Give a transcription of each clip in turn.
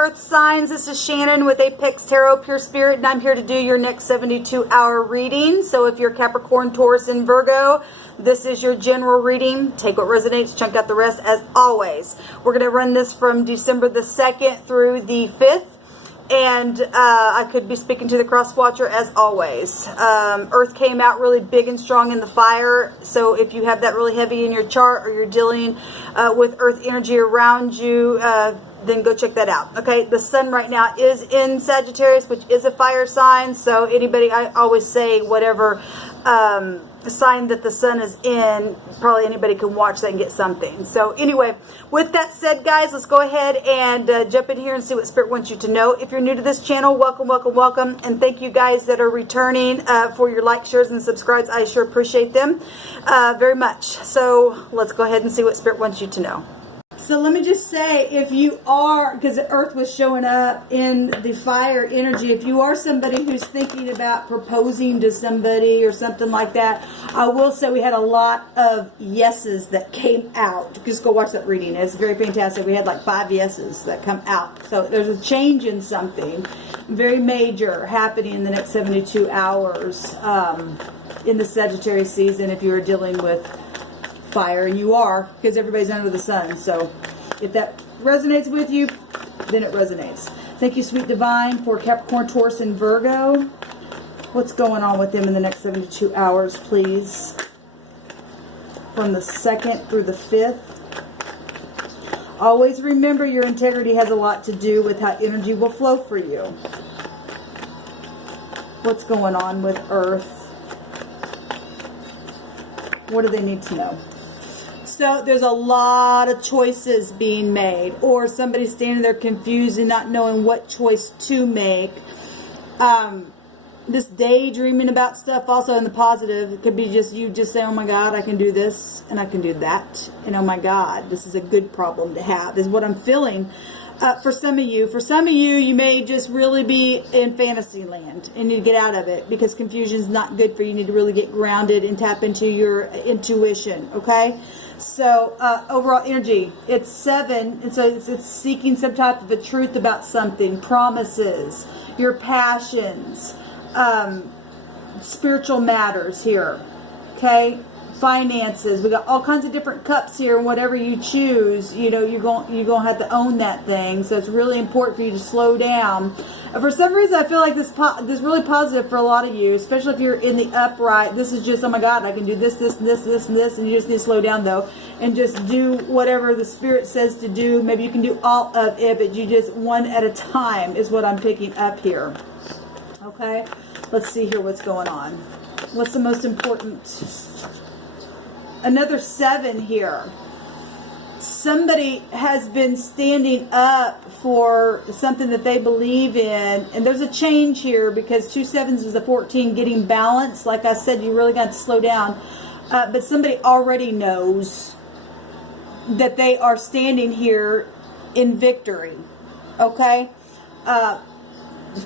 Earth signs. This is Shannon with Apex Tarot Pure Spirit, and I'm here to do your next 72-hour reading. So if you're Capricorn, Taurus, and Virgo, this is your general reading. Take what resonates, chunk out the rest as always. We're going to run this from December the 2nd through the 5th. And I could be speaking to the cross watcher as always. Earth came out really big and strong in the fire. So if you have that really heavy in your chart, or you're dealing with Earth energy around you, then go check that out. Okay, the sun right now is in Sagittarius, which is a fire sign. So anybody, I always say whatever sign that the sun is in, probably anybody can watch that and get something. So anyway, with that said, guys, let's go ahead and jump in here and see what Spirit wants you to know. If you're new to this channel, welcome, welcome, welcome. And thank you guys that are returning for your likes, shares, and subscribes. I sure appreciate them very much. So let's go ahead and see what Spirit wants you to know. So let me just say, if you are, because the Earth was showing up in the fire energy, if you are somebody who's thinking about proposing to somebody or something like that, I will say we had a lot of yeses that came out. Just go watch that reading. It's very fantastic. We had like 5 yeses that come out. So there's a change in something very major happening in the next 72 hours in the Sagittarius season if you're dealing with fire, and you are, because everybody's under the sun. So if that resonates with you, then it resonates. Thank you, Sweet Divine, for Capricorn, Taurus, and Virgo. What's going on with them in the next 72 hours, please? From the 2nd through the 5th. Always remember your integrity has a lot to do with how energy will flow for you. What's going on with Earth? What do they need to know? So there's a lot of choices being made, or somebody standing there confused and not knowing what choice to make. This daydreaming about stuff also in the positive. It could be just you just saying, oh my God, I can do this and I can do that. And oh my God, this is a good problem to have, is what I'm feeling. For some of you, you may just really be in fantasy land and need to get out of it, because confusion is not good for you. You need to really get grounded and tap into your intuition, okay? So overall energy, it's 7, and so it's seeking some type of a truth about something, promises, your passions, spiritual matters here, okay? Finances. We got all kinds of different cups here, and whatever you choose, you know, you're going to have to own that thing. So it's really important for you to slow down. For some reason, I feel like this is really positive for a lot of you, especially if you're in the upright. This is just, oh my God, I can do this, this, this, this, and this, and you just need to slow down though, and just do whatever the Spirit says to do. Maybe you can do all of it, but you just one at a time is what I'm picking up here. Okay, let's see here what's going on. What's the most important? Another 7 here. Somebody has been standing up for something that they believe in, and there's a change here, because 2 7s is a 14, getting balance. Like I said, you really got to slow down. But somebody already knows that they are standing here in victory. Okay?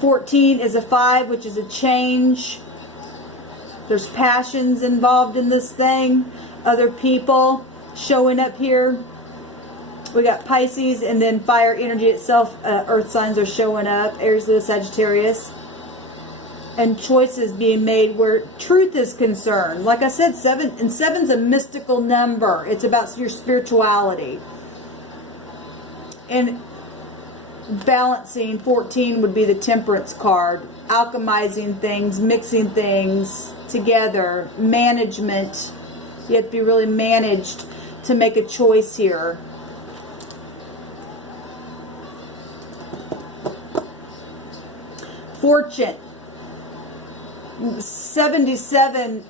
14 is a 5, which is a change. There's passions involved in this thing. Other people showing up here. We got Pisces, and then fire energy itself. Earth signs are showing up. Aries, Leo, Sagittarius. And choices being made where truth is concerned. Like I said, 7 and 7's a mystical number. It's about your spirituality. And balancing, 14 would be the Temperance card. Alchemizing things, mixing things together. Management. You have to be really managed to make a choice here. Fortune. 77.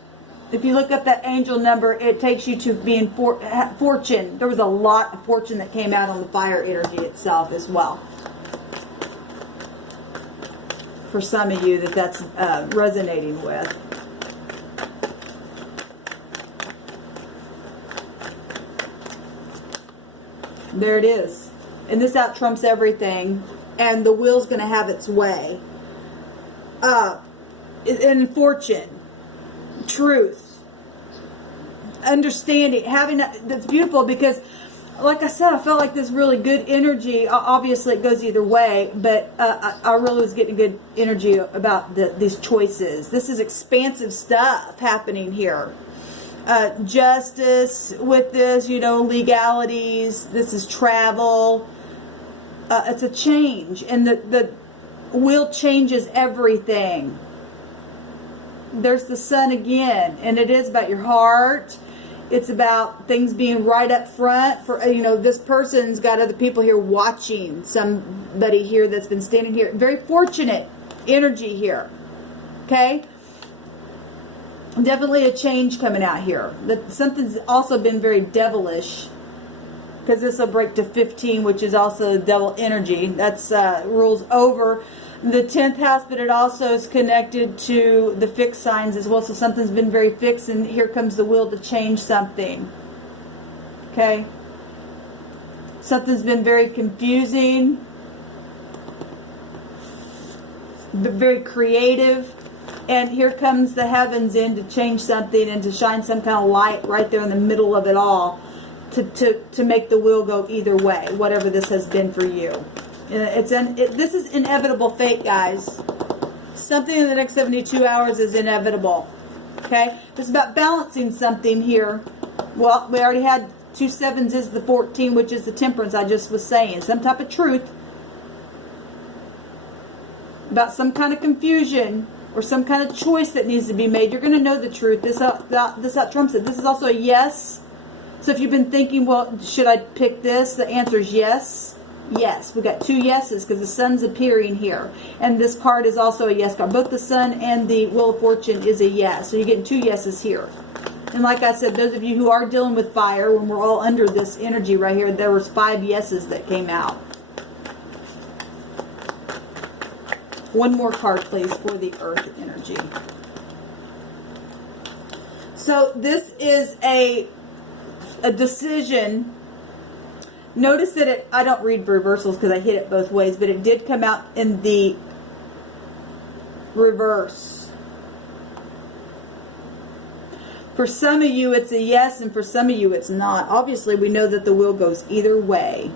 If you look up that angel number, it takes you to being fortune. There was a lot of fortune that came out on the fire energy itself as well. For some of you that's resonating with. There it is. And this out trumps everything. And the wheel's going to have its way. And fortune. Truth. Understanding. Having that's beautiful, because like I said, I felt like this really good energy. Obviously, it goes either way, but I really was getting good energy about these choices. This is expansive stuff happening here. Justice with this, you know, legalities. This is travel. It's a change, and the wheel changes everything. There's the sun again, and it is about your heart. It's about things being right up front. For, you know, this person's got other people here watching. Somebody here that's been standing here. Very fortunate energy here. Okay? Definitely a change coming out here. Something's also been very devilish. Because this will break to 15, which is also devil energy. That's rules over the 10th house, but it also is connected to the fixed signs as well. So something's been very fixed, and here comes the will to change something. Okay? Something's been very confusing, but very creative. And here comes the heavens in to change something and to shine some kind of light right there in the middle of it all. To make the wheel go either way, whatever this has been for you. This is inevitable fate, guys. Something in the next 72 hours is inevitable. Okay? It's about balancing something here. Well, we already had 2 sevens is the 14, which is the temperance I just was saying. Some type of truth about some kind of confusion or some kind of choice that needs to be made. You're going to know the truth. This out trumps it. This is also a yes. So if you've been thinking, well, should I pick this? The answer is yes. Yes. We got 2 yeses because the sun's appearing here. And this card is also a yes card. Both the sun and the Wheel of Fortune is a yes. So you're getting 2 yeses here. And like I said, those of you who are dealing with fire, when we're all under this energy right here, there was 5 yeses that came out. One more card, please, for the earth energy. So this is a decision. Notice that I don't read reversals because I hit it both ways, but it did come out in the reverse. For some of you, it's a yes, and for some of you, it's not. Obviously, we know that the wheel goes either way.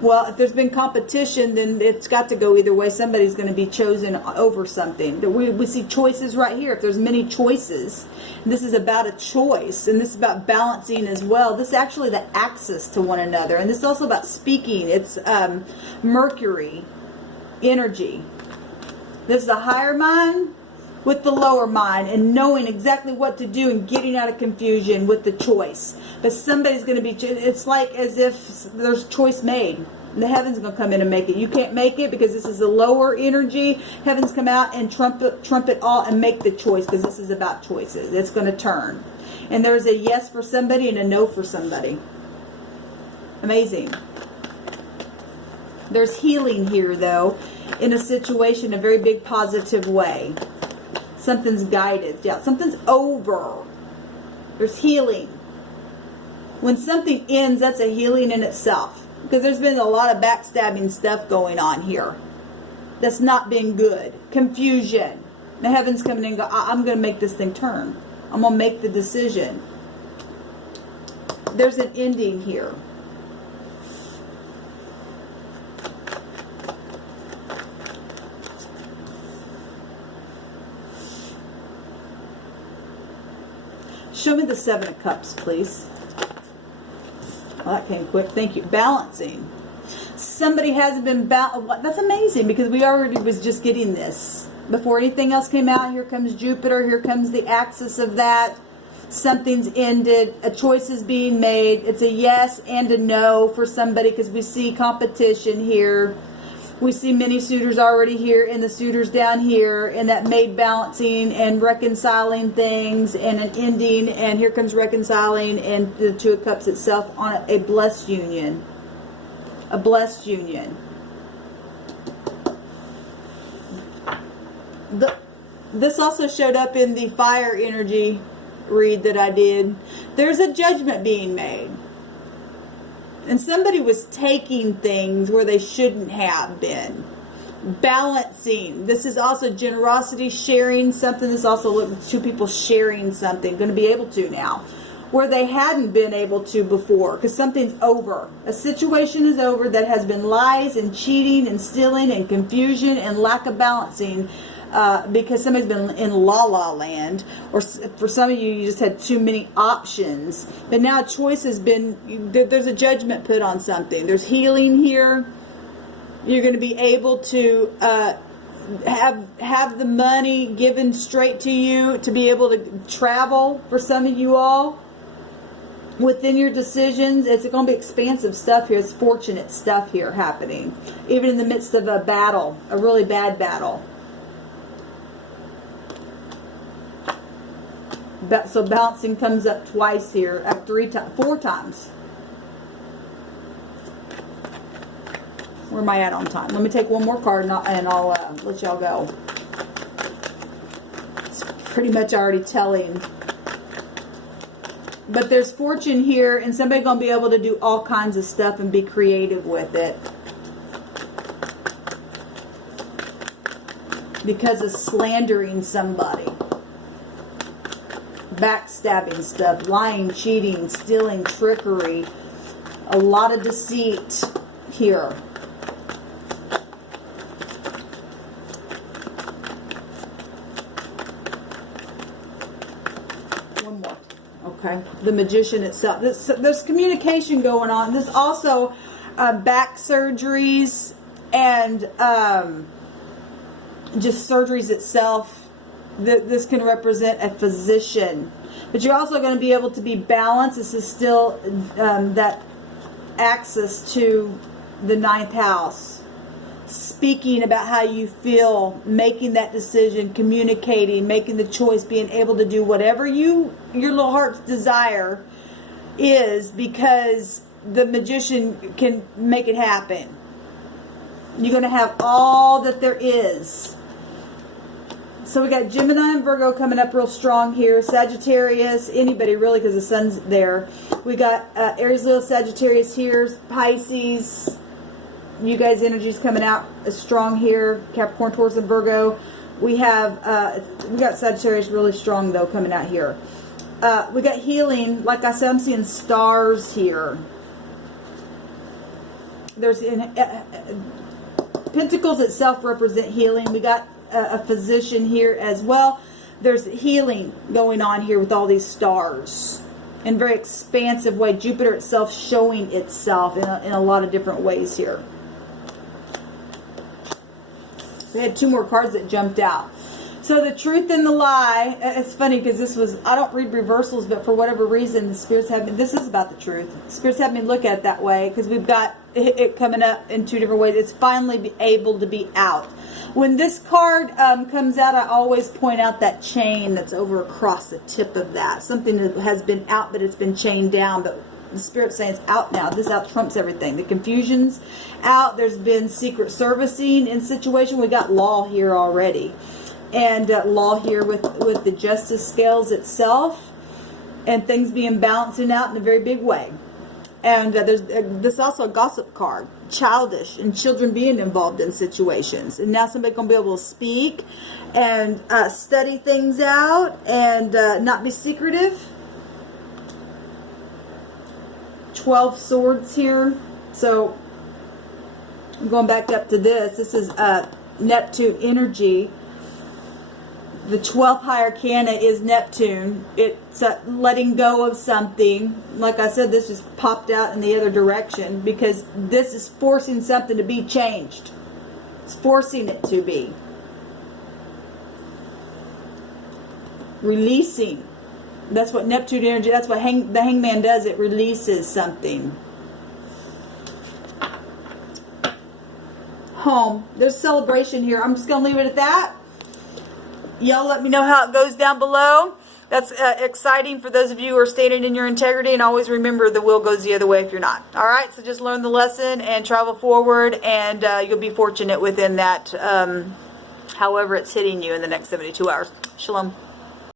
Well, if there's been competition, then it's got to go either way. Somebody's going to be chosen over something. We see choices right here. If there's many choices, this is about a choice, and this is about balancing as well. This is actually the axis to one another, and this is also about speaking. It's Mercury energy. This is a higher mind with the lower mind, and knowing exactly what to do and getting out of confusion with the choice. But somebody's going to be, it's like as if there's choice made. The heavens going to come in and make it. You can't make it because this is the lower energy. Heavens come out and trumpet all and make the choice, because this is about choices. It's going to turn. And there's a yes for somebody and a no for somebody. Amazing. There's healing here, though, in a situation, a very big positive way. Something's guided. Yeah, something's over. There's healing. When something ends, that's a healing in itself. Because there's been a lot of backstabbing stuff going on here. That's not been good. Confusion. The heavens coming in and go, I'm going to make this thing turn. I'm going to make the decision. There's an ending here. Show me the 7 of Cups, please. Well, that came quick. Thank you. Balancing. Somebody hasn't been balanced. That's amazing, because we already was just getting this. Before anything else came out, here comes Jupiter. Here comes the axis of that. Something's ended. A choice is being made. It's a yes and a no for somebody, because we see competition here. We see many suitors already here and the suitors down here, and that made balancing and reconciling things and an ending, and here comes reconciling and the 2 of Cups itself on a blessed union. A blessed union. This also showed up in the fire energy read that I did. There's a judgment being made. And somebody was taking things where they shouldn't have been. Balancing. This is also generosity, sharing something. This also 2 people sharing something. Going to be able to now. where they hadn't been able to before, because something's over. A situation is over that has been lies and cheating and stealing and confusion and lack of balancing, because somebody's been in la-la land, or for some of you, you just had too many options. But now choice has been, there's a judgment put on something. There's healing here. You're going to be able to have the money given straight to you to be able to travel for some of you all. Within your decisions, it's going to be expansive stuff here. It's fortunate stuff here happening, even in the midst of a battle, a really bad battle. So balancing comes up twice here, 4 times. Where am I at on time? Let me take one more card and I'll let y'all go. It's pretty much already telling. But there's fortune here, and somebody's going to be able to do all kinds of stuff and be creative with it. Because of slandering somebody. Backstabbing stuff, lying, cheating, stealing, trickery. A lot of deceit here. One more. Okay, the Magician itself. There's communication going on. There's also back surgeries and just surgeries itself. This can represent a physician. But you're also going to be able to be balanced. This is still that access to the 9th house. Speaking about how you feel, making that decision, communicating, making the choice, being able to do whatever your little heart's desire is, because the Magician can make it happen. You're going to have all that there is. So we got Gemini and Virgo coming up real strong here. Sagittarius, anybody really, because the sun's there. We got Aries, Leo, Sagittarius here. Pisces, you guys' energy's coming out strong here. Capricorn, Taurus, and Virgo. We got Sagittarius really strong though coming out here. We got healing. Like I said, I'm seeing stars here. There's Pentacles itself represent healing. We got a physician here as well. There's healing going on here with all these stars in a very expansive way. Jupiter itself showing itself in a lot of different ways here. We had 2 more cards that jumped out. So the truth and the lie. It's funny because this was, I don't read reversals, but for whatever reason the spirits have me, this is about the truth. Spirits have me look at it that way because we've got it coming up in 2 different ways. It's finally able to be out. When this card comes out, I always point out that chain that's over across the tip of that. Something that has been out, but it's been chained down, but the Spirit's saying it's out now. This out trumps everything. The confusion's out. There's been secret servicing in situation. We got law here already. And law here with the justice scales itself. And things being balancing out in a very big way. And there's also a gossip card. Childish and children being involved in situations. And now somebody's going to be able to speak and study things out and not be secretive. 12 swords here. So I'm going back up to this. This is Neptune energy. The 12th high arcana is Neptune. It's letting go of something. Like I said, this just popped out in the other direction because this is forcing something to be changed. It's forcing it to be. Releasing. That's what Neptune energy, that's what the hangman does. It releases something. Home. There's celebration here. I'm just going to leave it at that. Y'all let me know how it goes down below. That's exciting for those of you who are standing in your integrity. And always remember the wheel goes the other way if you're not. All right, so just learn the lesson and travel forward. And you'll be fortunate within that, however it's hitting you in the next 72 hours. Shalom.